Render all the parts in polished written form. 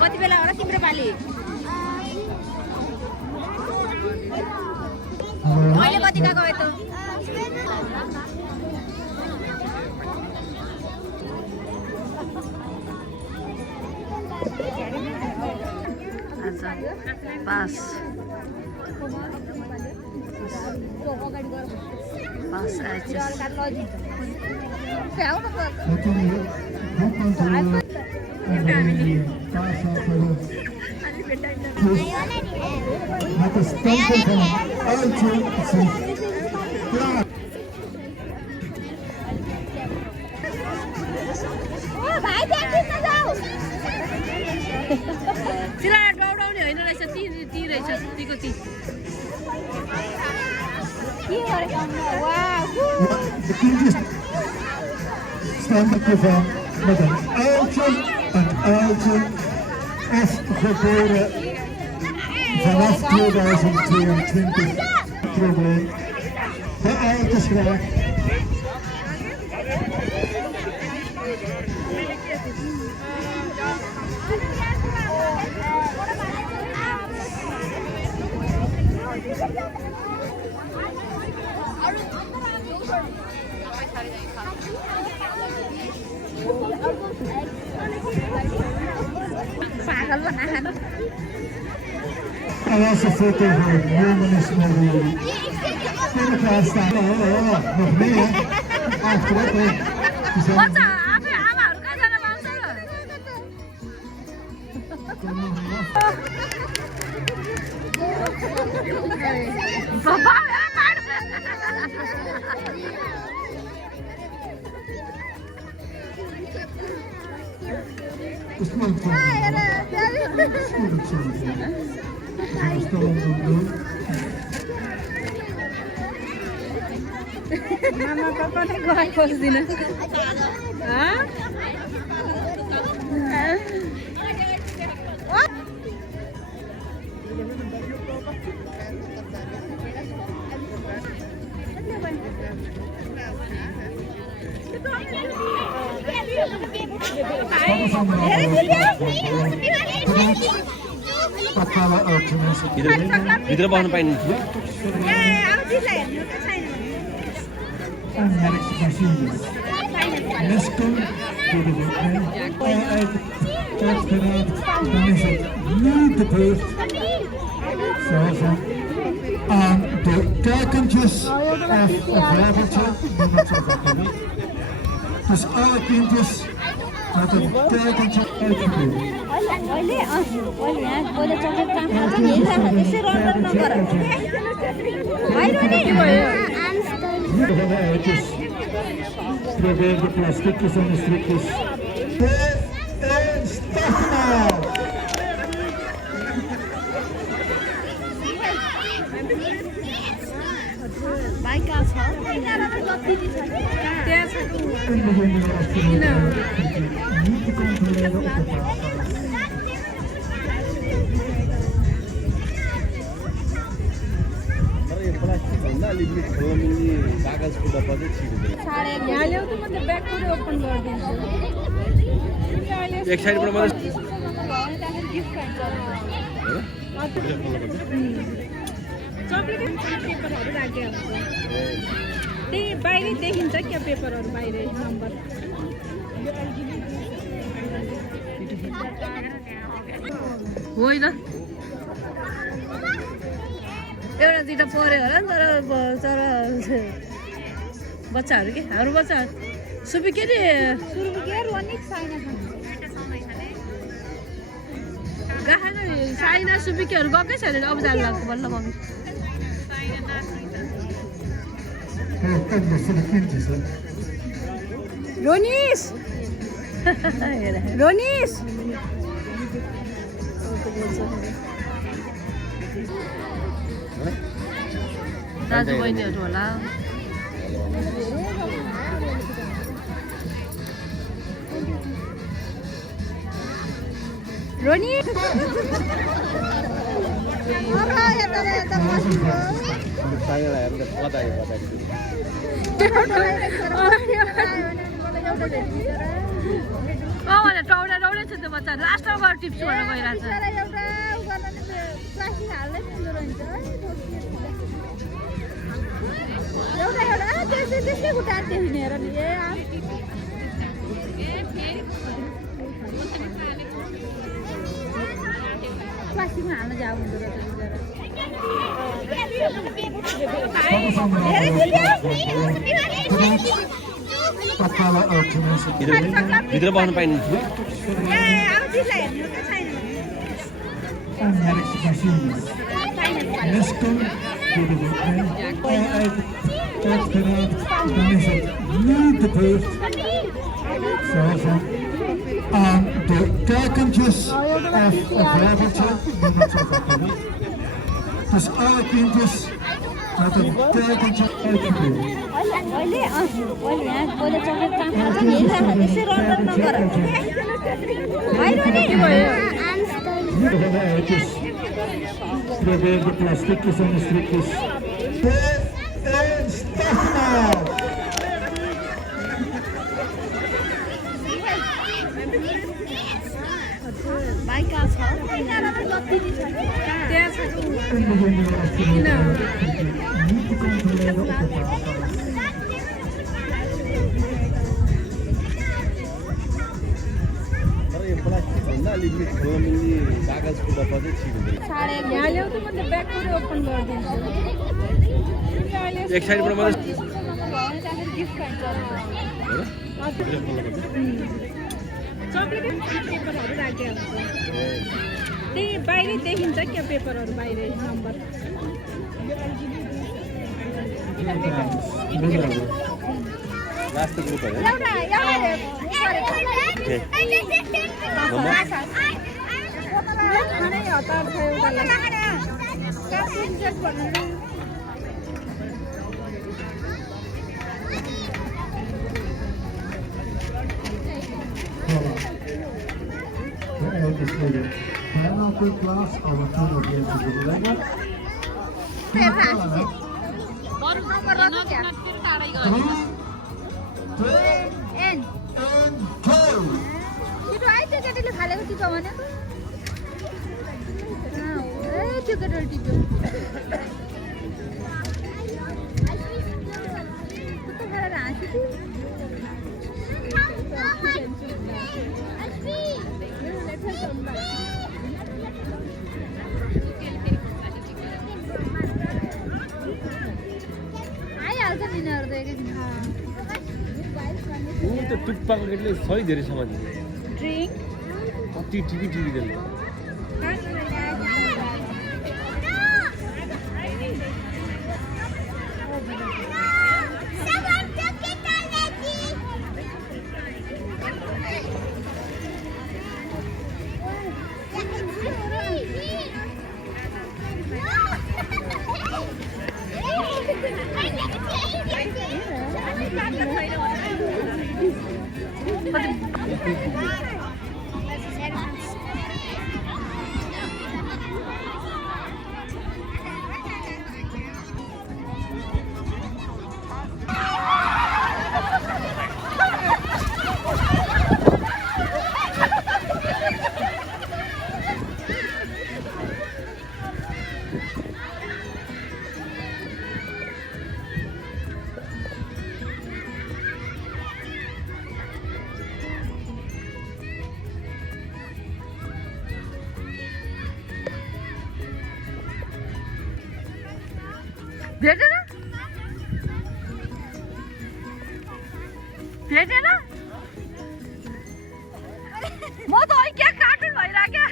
कति बेला हो र तिम्रो पाली अहिले कति गएको हो त पास दौडाउने होइन रहेछ ती रहेछ तीको ती Stand up for Madam Elton and Elton of Geboren vanaf 2022 probleem. De Elters graag. I was a foto voor Jonas Morelli. In de klas staan. Nog meer. Achterop. बच्चा आफै आमाहरु कहाँ जान पाउँछ Mama papa नै गए खोज्दिन भित्र बस्न पाइन्छ En rechtsmachines. Nesco, voor de wetman. Uit Kerstgeraad, dan is het niet de beurt. Zoals de kuikentjes of een vijvertje, die dat zo van hebben. Dus alle kindjes met een kuikentje uitgevoerd. Van de eitjes. Probeer de plasticjes en de strikjes. En start maar! बाइकास हो कागजको डब्बा चाहिँ एक साइडबाट मात्रै पेपरहरू राखेको हुन्छ त्यही बाहिरै देखिन्छ क्या पेपरहरू बाहिरै नम्बर होइन एउटा दुइटा पऱ्यो होला नि तर बच्चाहरू के हाम्रो बच्चाहरू सुपी के अरे गाना साइना सुपिकेहरू गएकै छैन अब जानु लाग्छ बल्ल मम्मी रोनिस रोनिस दाजु बहिनीहरू होला रोनी साइनलाई हेर्नु त बतायो टौडा टौडै छ त्यो बच्चा लास्टमा गएर टिप्छु भनेर गइरहेको छ त्यसै खुट्टा देखिने हेर नि प्लास्टिकमा हाल्न जाऊ हुँदो भित्र बस्नु पाइने the carcasses of rabbits, this archangels are the carcasses of prepare the plastics and stickers. And stuff now! अलिकति ठुलो मिल्ने कागजको डब्बा चाहिँ ठिक हुँदैन यहाँ ल्याउ त म त ब्याग पुरै ओपन गरिदिन्छु एक साइडबाट मात्रै गिफ्ट पाइन्छ चक्लेट पेपरहरू राखेको हुन्छ त्यही बाहिरै देखिन्छ क्या पेपरहरू बाहिरै नम्बर लास्ट ग्रुपहरू हतार छ class our total games is regular. टुप्पाको केटले सही धेरै सामान दिन्छ ड्रिङ्क कति टिभी त्यसले भेटेन भेटेन म त क्या कार्टुन भइराख्यो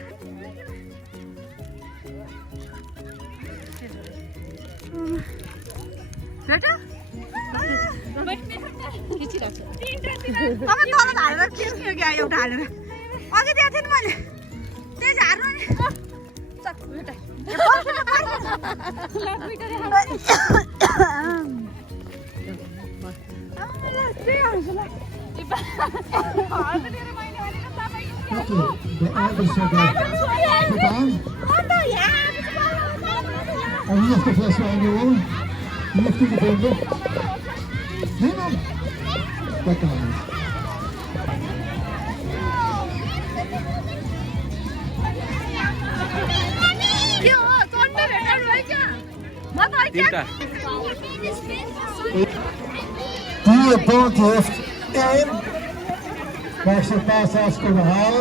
भेट्यो तपाईँ तल हालेर खिच्यो क्या एउटा हालेर अघि दिएको थिएँ नि मैले त्यही झार्नु नि The eldest of the En wie heeft de fles wijn gewonnen? Wie heeft die gevonden? Niemand? Dat kan niet. तिनवटा Die bond heeft 1. Mag ze pas als kunnen halen.